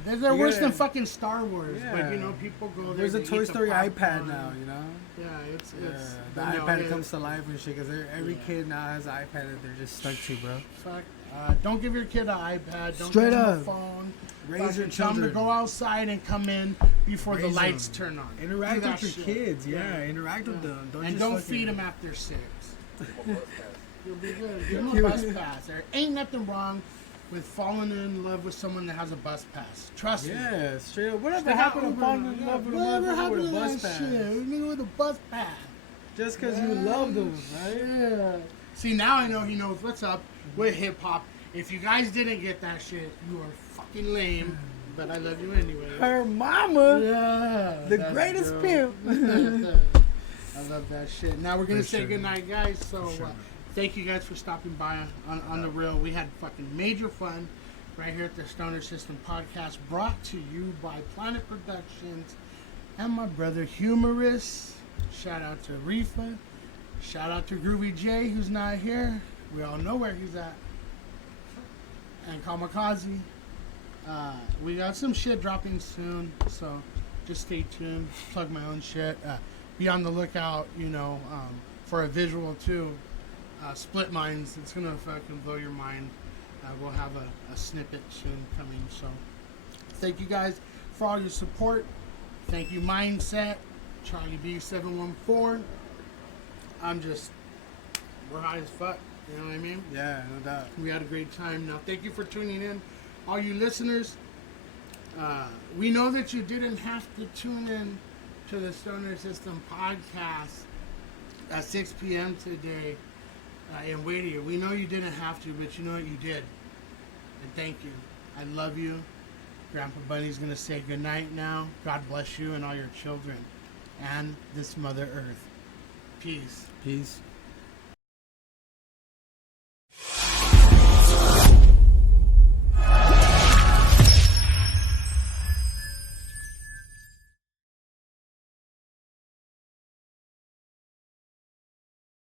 I know. They're worse gotta- than fucking Star Wars. Yeah. But, people go there. There's a they Toy eat the Story iPad popcorn. now, Yeah, it's the iPad comes to life and shit, because every kid now has an iPad that they're just stuck to, bro. Fuck. Don't give your kid an iPad. Don't Straight give him up. a phone. Raise your Tell them to children. go outside and come in before the Raise lights them. turn on. Interact Do that with your shit. kids, yeah. Interact with them. Don't And just don't fucking- feed them after 6. You'll be good. Give them a bus pass. There ain't nothing wrong with falling in love with someone that has a bus pass. Trust me. Yeah, straight up. Whatever Straight happened out to falling in Uber, love with a whatever motherfucker happened with a to bus that pass? shit? A nigga with a bus pass. Just because you love them, right? Yeah. See, now I know he knows what's up with hip hop. If you guys didn't get that shit, you are fucking lame. But I love you anyway. Her mama, Yeah. the that's greatest dope. pimp. I love that shit. Now we're gonna For say sure. goodnight, guys. So For sure. thank you guys for stopping by on the real. We had fucking major fun right here at the Stoner System Podcast, brought to you by Planet Productions and my brother Humorous. Shout out to Reefa. Shout out to Groovy J, who's not here. We all know where he's at. And Kamikaze. We got some shit dropping soon, so just stay tuned. Plug my own shit. Be on the lookout, for a visual too. Split Minds. It's gonna fucking blow your mind. We'll have a snippet soon coming. So thank you guys for all your support. Thank you, Mindset, CharlieB714. We're high as fuck. You know what I mean? Yeah, no doubt. We had a great time. Now, thank you for tuning in. All you listeners, we know that you didn't have to tune in to the Stoner System Podcast at 6 p.m. today. And Waitier, we know you didn't have to, but you know what, you did. And thank you. I love you. Grandpa Bunny's going to say goodnight now. God bless you and all your children. And this Mother Earth. Peace. Peace.